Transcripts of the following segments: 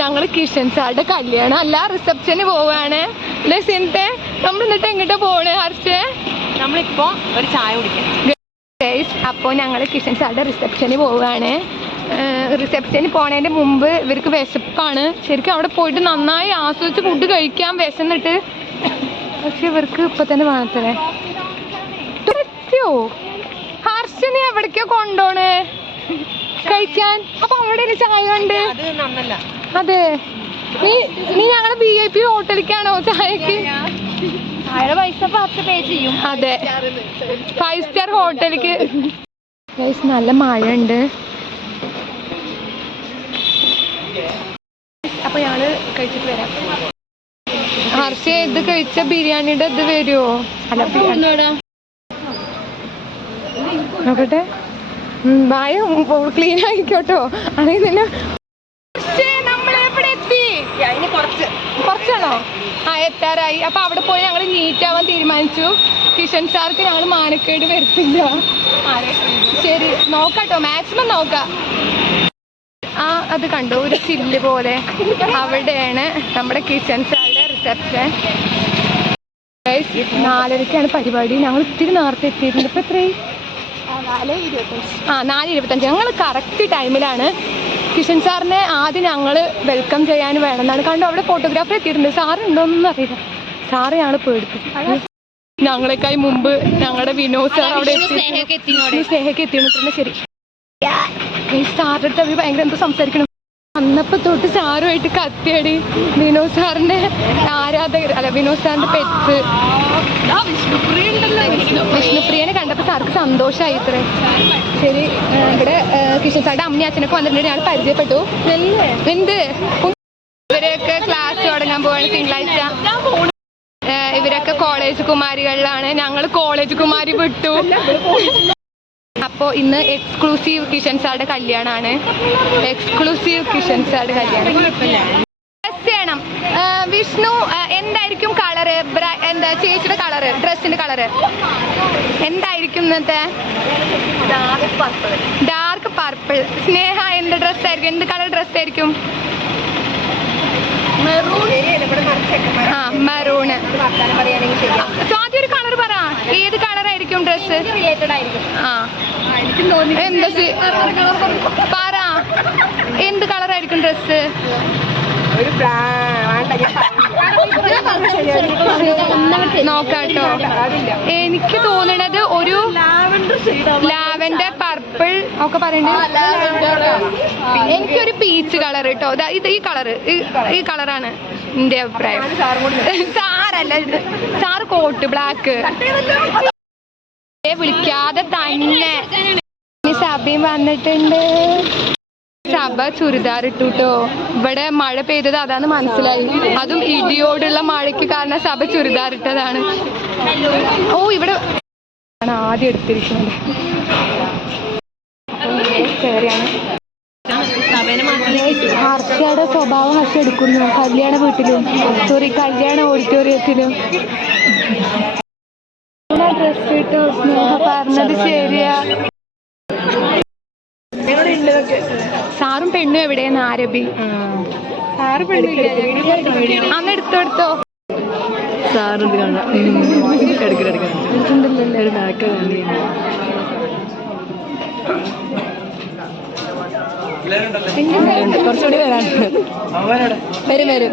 ഞങ്ങള് കിഷൻ സാറുടെ കല്യാണം അല്ല റിസപ്ഷന് പോവാണ് അല്ലേ സിൻത്തെ? നമ്മൾ എന്നിട്ട് എങ്ങോട്ടാ പോണ് ഹർഷേ? നമ്മളിപ്പോ ഒരു ചായ കുടിക്കാം. അപ്പോൾ ഞങ്ങൾ കിഷൻ സാറുടെ റിസപ്ഷന് പോവുകയാണ്. റിസപ്ഷന് പോണതിൻ്റെ മുമ്പ് ഇവർക്ക് വിശപ്പാണ്. ശരിക്കും അവിടെ പോയിട്ട് നന്നായി ആസ്വദിച്ച് ഫുഡ് കഴിക്കാൻ വിശന്നിട്ട്, പക്ഷെ ഇവർക്ക് ഇപ്പൊ തന്നെ വേണത്തേ. ഹർഷനെ എവിടേക്കോ കൊണ്ടോണ് കഴിക്കാൻ. അപ്പൊ അവിടെ ചായ ഉണ്ട്. അതെ, നീ ഞങ്ങളുടെ VIP ഹോട്ടലിലേക്കാണോ ചായക്ക്? പൈസ 10 പേ ചെയ്യും. അതെ, 5 സ്റ്റാർ ഹോട്ടലിലേക്ക്. നല്ല മഴ ഉണ്ട്. അപ്പൊ ഞങ്ങള് കഴിച്ചിട്ട് വരാം. ഹർഷ ഇത് കഴിച്ച ബിരിയാണിയുടെ ഇത് വരുമോ? അല്ല, നോക്കട്ടെ. വായ ക്ലീൻ ആയിക്കോട്ടോ. അല്ലെങ്കിൽ തന്നെ നമ്മളെവിടെ എത്തി? കുറച്ചാണോ? എത്താറായി. അപ്പൊ അവിടെ പോയി ഞങ്ങൾ നീറ്റ് ആവാൻ തീരുമാനിച്ചു. കിഷൻ സാർക്ക് ഞങ്ങൾ മാനക്കേട് വരുത്തില്ല. ശരി, നോക്കാട്ടോ, മാക്സിമം നോക്കാം. അത് കണ്ടു, ഒരു ചില്ല് പോലെ. അവിടെയാണ് നമ്മുടെ കിഷൻ സാറുടെ റിസപ്ഷൻ. 4:30-ക്കാണ് പരിപാടി. ഞങ്ങൾ ഇത്തിരി നേരത്തെ എത്തിയിട്ടുണ്ട്. ഇപ്പൊ എത്രയായി? 4:25. ഞങ്ങൾ കറക്റ്റ് ടൈമിലാണ്. കിഷൻ സാറിനെ ആദ്യം ഞങ്ങൾ വെൽക്കം ചെയ്യാൻ വേണമെന്നാണ്. കണ്ടു, അവിടെ ഫോട്ടോഗ്രാഫർ എത്തിയിട്ടുണ്ട്. സാറുണ്ടോന്നൊന്നും അറിയില്ല. സാറ് ഞങ്ങൾ പേടിപ്പിച്ചു. ഞങ്ങളെക്കായി മുമ്പ് ഞങ്ങളുടെ വിനോദ് സാർ അവിടെ സ്നേഹയ്ക്ക് എത്തിയിരുന്നു. ശരി, ഈ സാറിൻ്റെ അടുത്ത് അവർ ഭയങ്കര എന്തോ സംസാരിക്കണം. വന്നപ്പോൾ തൊട്ട് സാറുമായിട്ട് കത്തിയടി. വിനോദ് സാറിൻ്റെ ആരാധകർ, അല്ല വിനോദ് സാറിൻ്റെ പെറ്റ്സ്. വിഷ്ണുപ്രിയനെ കണ്ടപ്പോൾ സാർക്ക് സന്തോഷമായി ഇത്രേ. ശരി, ഇവിടെ കിഷൻ സാറിൻ്റെ അമ്മയും അച്ഛനൊക്കെ വന്നിട്ടുണ്ട്. ഞങ്ങൾ പരിചയപ്പെട്ടു. എന്ത് ഇവരെയൊക്കെ ക്ലാസ് തുടങ്ങാൻ പോവാണ് തിങ്കളാഴ്ച. ഇവരൊക്കെ കോളേജ് കുമാരികളിലാണ്. ഞങ്ങൾ കോളേജ് കുമാരി വിട്ടു. അപ്പോൾ ഇന്ന് എക്സ്ക്ലൂസീവ് കിഷൻ സാറുടെ കല്യാണമാണ്. എക്സ്ക്ലൂസീവ് കിഷൻ സാറുടെ കല്യാണം. ഡ്രസ് ചെയ്യണം. വിഷ്ണു എന്തായിരിക്കും കളറ്? എന്താ ചേച്ചിയുടെ കളറ്, ഡ്രസ്സിന്റെ കളറ് എന്തായിരിക്കും ഇന്നത്തെ? Dark purple. സ്നേഹ എന്ത് ഡ്രസ്സായിരിക്കും? എന്ത് കളർ ഡ്രസ്സായിരിക്കും? മെറൂണ്. ആദ്യം ഒരു കളർ പറ. ഏത് കളറായിരിക്കും ഡ്രസ്സ്? എന്താ പറ, എന്ത് കളറായിരിക്കും ഡ്രസ്സ്? നോക്കാട്ടോ, എനിക്ക് തോന്നണത് ഒരു ലാവൻഡർ പർപ്പിൾ ഒക്കെ പറയുന്നത്. എനിക്കൊരു പീച്ച് കളർ കേട്ടോ. ഇത് ഈ കളറാണ് എന്റെ അഭിപ്രായം. സാറല്ല, സാറ് കോട്ട് ബ്ലാക്ക്. വിളിക്കാതെ തന്നെ സഭയും വന്നിട്ടുണ്ട്. സഭ ചുരിദാർ ഇട്ടുട്ടോ. ഇവിടെ മഴ പെയ്തത് അതാന്ന് മനസ്സിലായി. അതും ഇടിയോടുള്ള മഴയ്ക്ക് കാരണം സഭ ചുരിദാർ ഇട്ടതാണ്. ഓ, ഇവിടെ ആദ്യം എടുത്തിരിക്കുന്നത്. കയറിയാണ്. ഹർഷയുടെ സ്വഭാവം ഹർഷ എടുക്കുന്നു. കല്യാണ വീട്ടിലും കല്യാണ ഓഡിറ്റോറിയത്തിലും ഡ്രസ് ഇട്ടോ. സ്നേഹ പറഞ്ഞത് ശരിയാ. സാറും പെണ്ണും എവിടെയെന്ന് ആരബി? അന്ന് എടുത്തോ. സാറിത് കാണാം. കുറച്ചുകൂടി വരും.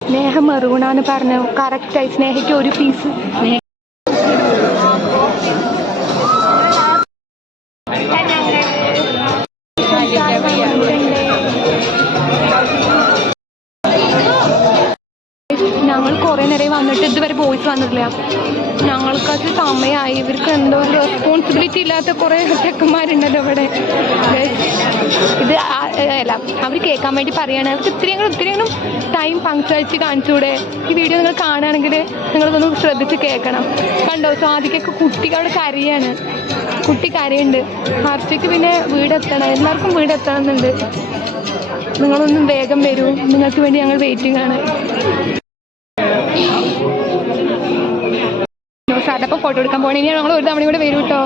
സ്നേഹ മെറൂണാന്ന് പറഞ്ഞു. കറക്റ്റായി. സ്നേഹയ്ക്ക് ഒരു പീസ്. ഞങ്ങൾ കുറേ നേരം വന്നിട്ട് ഇതുവരെ ബോയ്സ് വന്നിട്ടില്ല. ഞങ്ങൾക്കത് സമയമായി. ഇവർക്ക് എന്തോ ഒരു റെസ്പോൺസിബിലിറ്റി ഇല്ലാത്ത കുറേ ചെക്കന്മാരുണ്ടല്ലോ ഇവിടെ. ഇത് അല്ല, അവർ കേൾക്കാൻ വേണ്ടി പറയുകയാണ്. അവർക്ക് ഇത്തിരിയെങ്കിലും ടൈം പങ്ക്ച്വാലിറ്റി കാണിച്ചുകൂടെ? ഈ വീഡിയോ നിങ്ങൾ കാണുകയാണെങ്കിൽ നിങ്ങളൊന്ന് ശ്രദ്ധിച്ച് കേൾക്കണം. കണ്ടോ, സ്വാതിക്കൊക്കെ കുട്ടികളുടെ കരയാണ്. കുട്ടി കരയുണ്ട്. ഹർഷയ്ക്ക് പിന്നെ വീടെത്തണം. എല്ലാവർക്കും വീടെത്തണം എന്നുണ്ട്. നിങ്ങളൊന്നും വേഗം വരൂ. നിങ്ങൾക്ക് വേണ്ടി ഞങ്ങൾ വെയിറ്റിംഗ് ആണ്. സാറിൻ്റെ അപ്പം ഫോട്ടോ എടുക്കാൻ പോകണേ. ഇനി ഞങ്ങൾ ഒരു തവണ കൂടെ വരൂ കേട്ടോ.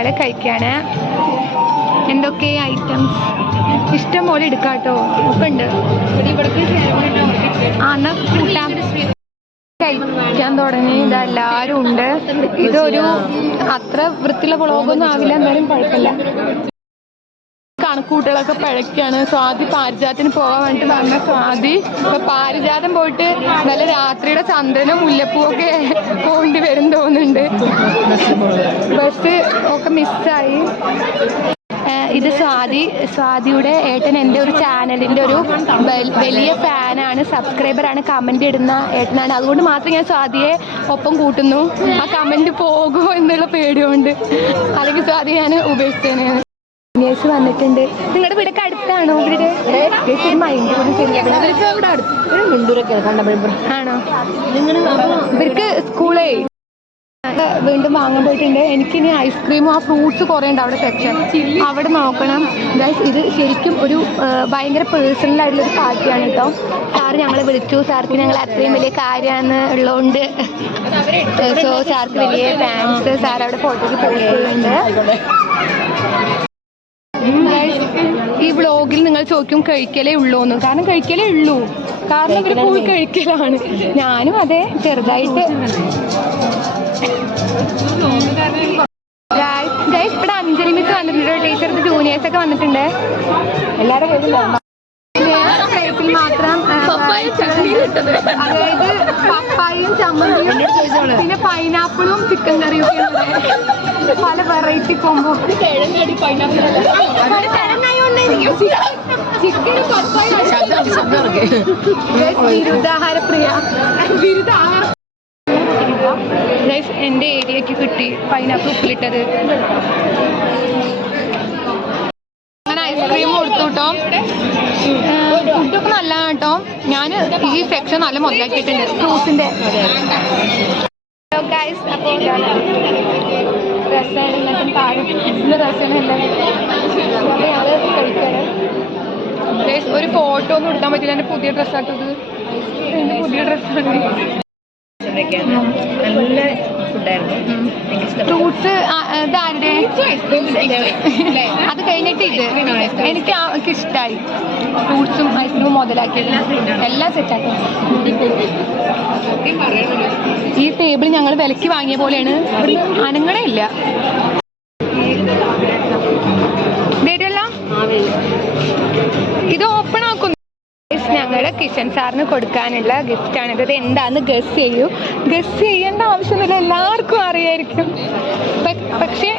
ഞങ്ങൾ കഴിക്കുകയാണ്. എന്തൊക്കെ ഐറ്റംസ് ഇഷ്ടം പോലെ എടുക്കാട്ടോ, ഒക്കെ ഉണ്ട്. എന്നാ കൂട്ടാൻ കഴിക്കാൻ തുടങ്ങി. ഇതെല്ലാവരും ഉണ്ട്. ഇതൊരു അത്ര വൃത്തിയുള്ള വ്ളോഗൊന്നും ആവില്ല, എന്തായാലും കുഴപ്പമില്ല. കണക്കൂട്ടുകളൊക്കെ പിഴയ്ക്കാണ്. സ്വാതി പാരിജാതത്തിന് പോകാൻ വേണ്ടിട്ട് വന്ന സ്വാതി ഇപ്പൊ പാരിജാതം പോയിട്ട് നല്ല രാത്രിയുടെ ചന്ദ്രനും മുല്ലപ്പൂവൊക്കെ പോകേണ്ടി വരും തോന്നുന്നുണ്ട്. ബസ് ഒക്കെ മിസ്സായി. ഇത് സ്വാതിയുടെ ഏട്ടൻ എൻ്റെ ഒരു ചാനലിൻ്റെ ഒരു വലിയ ഫാനാണ്, സബ്സ്ക്രൈബറാണ്, കമൻ്റ് ഇടുന്ന ഏട്ടനാണ്. അതുകൊണ്ട് മാത്രം ഞാൻ സ്വാതിയെ ഒപ്പം കൂട്ടുന്നു. ആ കമൻറ്റ് പോകുമോ എന്നുള്ള പേടിയുണ്ട്, അല്ലെങ്കിൽ സ്വാതി ഞാൻ ഉപേക്ഷിച്ചേനെ. നേഴ്സ് വന്നിട്ടുണ്ട്. നിങ്ങളുടെ വീടൊക്കെ അടുത്താണോ? ആണോ? ഇവർക്ക് സ്കൂളേ വീണ്ടും വാങ്ങാൻ പോയിട്ടുണ്ട്. എനിക്കിനി ഐസ്ക്രീമും ആ ഫ്രൂട്ട്സ് കുറേ ഉണ്ട് അവിടെ സെക്ഷൻ, അവിടെ നോക്കണം. ഇത് ശരിക്കും ഒരു ഭയങ്കര പേഴ്സണൽ ആയിട്ടുള്ളൊരു പാർട്ടിയാണ് കേട്ടോ. സാറ് ഞങ്ങളെ വിളിച്ചു. സാർക്ക് ഞങ്ങൾ അത്രയും വലിയ കാര്യമാണ് ഉള്ളതുകൊണ്ട് സോ സാർക്ക് വലിയ താങ്ക്സ്. സാർ അവിടെ ഫോട്ടോയ്ക്ക് പോസ്റ്റ് ചെയ്യുന്നുണ്ട്. ഈ വ്ളോഗിൽ നിങ്ങൾ ചോദിക്കും കഴിക്കലേ ഉള്ളൂന്ന്. കാരണം കഴിക്കലേ ഉള്ളൂ, കാരണം ഇവർ പോയി കഴിക്കലാണ്. ഞാനും അതെ, ചെറുതായിട്ട്. ഇവിടെ 5 മിനിറ്റ് വന്നിട്ടുണ്ട്. ടീച്ചർക്ക് ജൂനിയേഴ്സ് ഒക്കെ വന്നിട്ടുണ്ട്. എല്ലാവരും പ്ലേറ്റിൽ മാത്രം അതായത് പപ്പായും ചമ്മന്തിയും പിന്നെ പൈനാപ്പിളും ചിക്കൻ കറിയും ഒക്കെ ഉണ്ട്. പല വെറൈറ്റി കോമ്പോ. ബിരുദാഹാരപ്രിയ എൻ്റെ ഏരിയക്ക് കിട്ടി പൈനാപ്പിൾ ഉപ്പിലിട്ടത്. അങ്ങനെ ഐസ്ക്രീം കൊടുത്തു കേട്ടോ. ഫുഡൊക്കെ നല്ല കേട്ടോ. ഞാൻ ഈ സെക്ഷൻ നല്ല മുതലാക്കിയിട്ടുണ്ട് ഫ്രൂട്ട്സിൻ്റെ. അപ്പോൾ രസമാണ് എല്ലാവർക്കും താരം. ഇന്ന് രസമാണ് എല്ലാവരും. ഞങ്ങൾ കഴിക്കണം. ഒരു ഫോട്ടോ ഒന്നും എടുക്കാൻ പറ്റില്ല. എൻ്റെ പുതിയ ഡ്രസ്സാട്ടത്, എൻ്റെ പുതിയ ഡ്രസ്സാണ്. നല്ല ഫുഡായിരുന്നു. ഫ്രൂട്ട്സ് ഇതാരുടെ അത് കഴിഞ്ഞിട്ട് ഇത് എനിക്ക് ഇഷ്ടമായി. ഫ്രൂട്ട്സും ഐസ്ക്രീമും മുതലാക്കിയത് എല്ലാം സെറ്റാക്കി. ഈ ടേബിൾ ഞങ്ങൾ വിലക്ക് വാങ്ങിയ പോലെയാണ്, അനങ്ങണേ ഇല്ല. വരുമല്ല, ഇത് ഓപ്പൺ ആക്കുന്നു. ഞങ്ങളുടെ കിഷൻ സാറിന് കൊടുക്കാനുള്ള ഗിഫ്റ്റാണിത്. ഇത് എന്താണെന്ന് ഗസ് ചെയ്യൂ. ഗസ് ചെയ്യേണ്ട ആവശ്യമൊന്നുമില്ല, എല്ലാവർക്കും അറിയായിരിക്കും. പക്ഷേ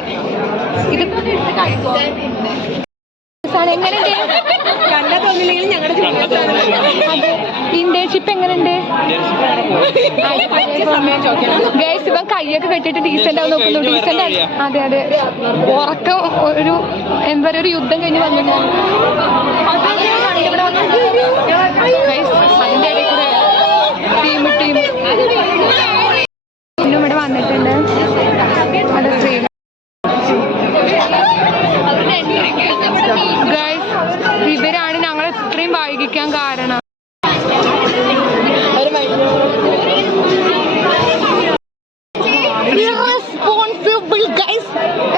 ഇത് എങ്ങനെയുണ്ട്? ഇന്റേൺഷിപ്പ് എങ്ങനെയുണ്ട്? ഗൈസ് ഇവൻ കൈയൊക്കെ കെട്ടിട്ട് ഡീസന്റ് ആവും നോക്കുന്നു. ഡീസന്റ് ആണ്. അതെ അതെ, ഉറക്കം ഒരു എന്താ പറയുക, ഒരു യുദ്ധം കഴിഞ്ഞ് വന്നു. അതിന്റെ ഇടയിൽ കൂടെ ടീം ഇന്നും ഇവിടെ വന്നിട്ടുണ്ട്. അത് ശ്രീ ഇവരാണ് ഞങ്ങൾ ഇത്രയും വൈകിക്കാൻ കാരണം.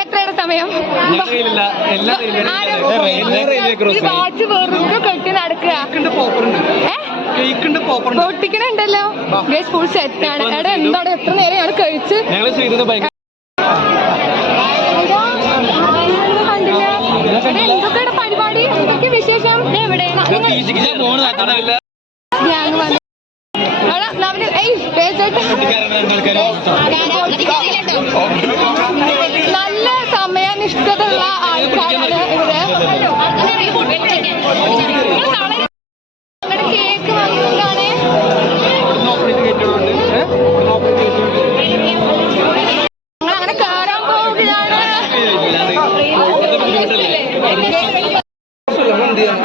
എത്രയുടെ സമയം? വാച്ച് വെറുതെ കെട്ടി നടക്കുക. പൊട്ടിക്കണുണ്ടല്ലോ. ഫുൾ സെറ്റാണ്. എടാ എന്താണ് എത്ര നേരം ഞങ്ങൾ കഴിച്ച് എന്തൊക്കെയാണ് പരിപാടി? എന്തൊക്കെ വിശേഷം? എവിടെ നല്ല സമയനിഷ്ഠതയുള്ള ആൾക്കാരാണ് ഇവര്. കേക്ക് വാങ്ങിയതാണ്. ഞങ്ങളങ്ങനെ കയറാൻ പോവുകയാണ്.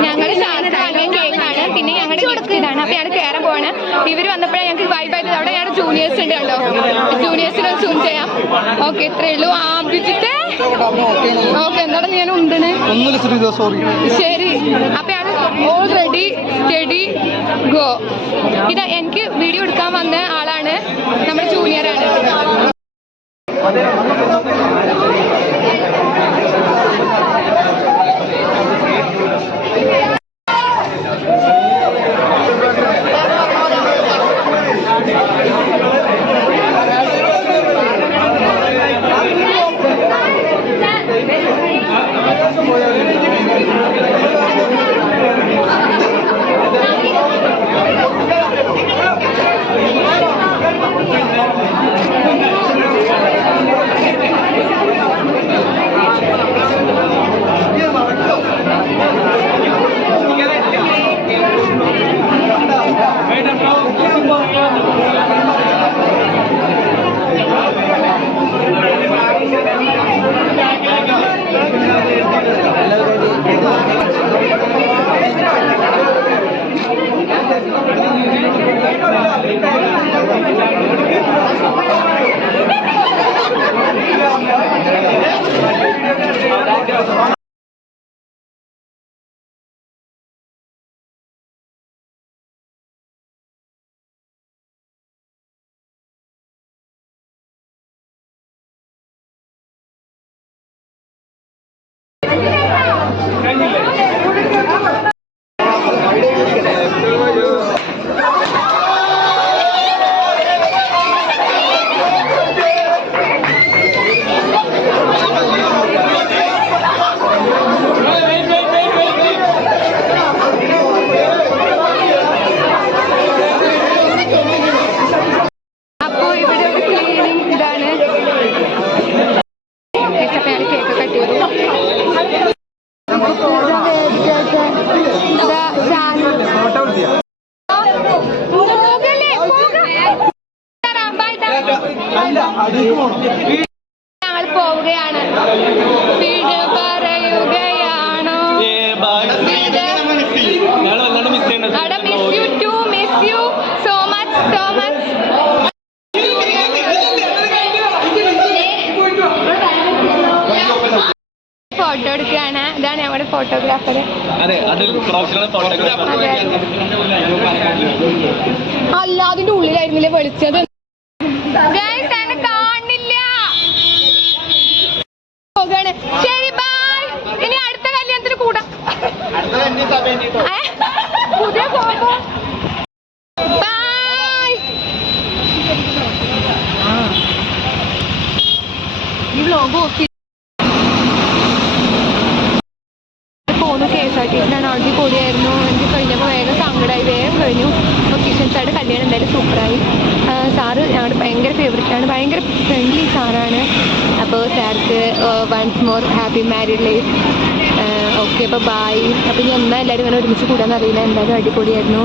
ഞങ്ങളുടെ കേക്കാണ്, പിന്നെ ഞങ്ങളുടെ ഗിഫ്റ്റ് ഇതാണ്. അപ്പൊ ഞങ്ങൾ കയറാൻ പോവാണ്. ഇവര് വന്നപ്പോഴേ ഞങ്ങൾക്ക് വൈബായിട്ട്. അവിടെ ഞങ്ങളുടെ ജൂനിയേഴ്സ് ഉണ്ട് കേട്ടോ. ജൂനിയേഴ്സിനെ സൂം ചെയ്യാം. ഓക്കെ, ഇത്രയേ ഉള്ളൂ. ആഭിജിത്തെ ഓക്കെ, എന്താണ് ഞാൻ ഉണ്ടെന്ന്. ശരി, അപ്പൊ ഞങ്ങൾ ഓൾ റെഡി സ്റ്റഡി ഗോ. ഇത് എനിക്ക് വീഡിയോ എടുക്കാൻ വന്ന ആളാണ്, നമ്മുടെ ജൂനിയറാണ്. പോവുകയാണ്. വിട പറയുകയാണോ? Miss you too, miss you so much, so much. Photo എടുക്കുകയാണ്. ഇതാണ് നമ്മുടെ ഫോട്ടോഗ്രാഫർ. അല്ല, അതിന്റെ ഉള്ളിലായിരുന്നില്ലേ വിളിച്ചത്. കാണില്ല. പോകാണ്. ശരി, ബൈ. ഇനി അടുത്ത കല്യാണത്തിന് കൂടാം. പുതിയ പോകുമ്പോ ബൈ. ഈ വ്ലോഗ് ഓക്കെ പോന്നു. KSRTC അടിപൊളിയായിരുന്നു. എനിക്ക് കഴിഞ്ഞപ്പോൾ വേഗം സങ്കടമായി, വേഗം കഴിഞ്ഞു. അപ്പോൾ കിഷൻ സാറുടെ കല്യാണം എന്തായാലും സൂപ്പറായി. സാറ് ഞങ്ങളുടെ ഭയങ്കര ഫേവറേറ്റാണ്, ഭയങ്കര ഫ്രണ്ട്ലി സാറാണ്. അപ്പോൾ സാർക്ക് once more happy married life. Okay, അപ്പോൾ ബൈ. അപ്പോൾ ഇനി എന്നാ എല്ലാവരും ഇങ്ങനെ ഒരുമിച്ച് കൂടാൻ അറിയില്ല. എന്തായാലും അടിപൊളിയായിരുന്നു.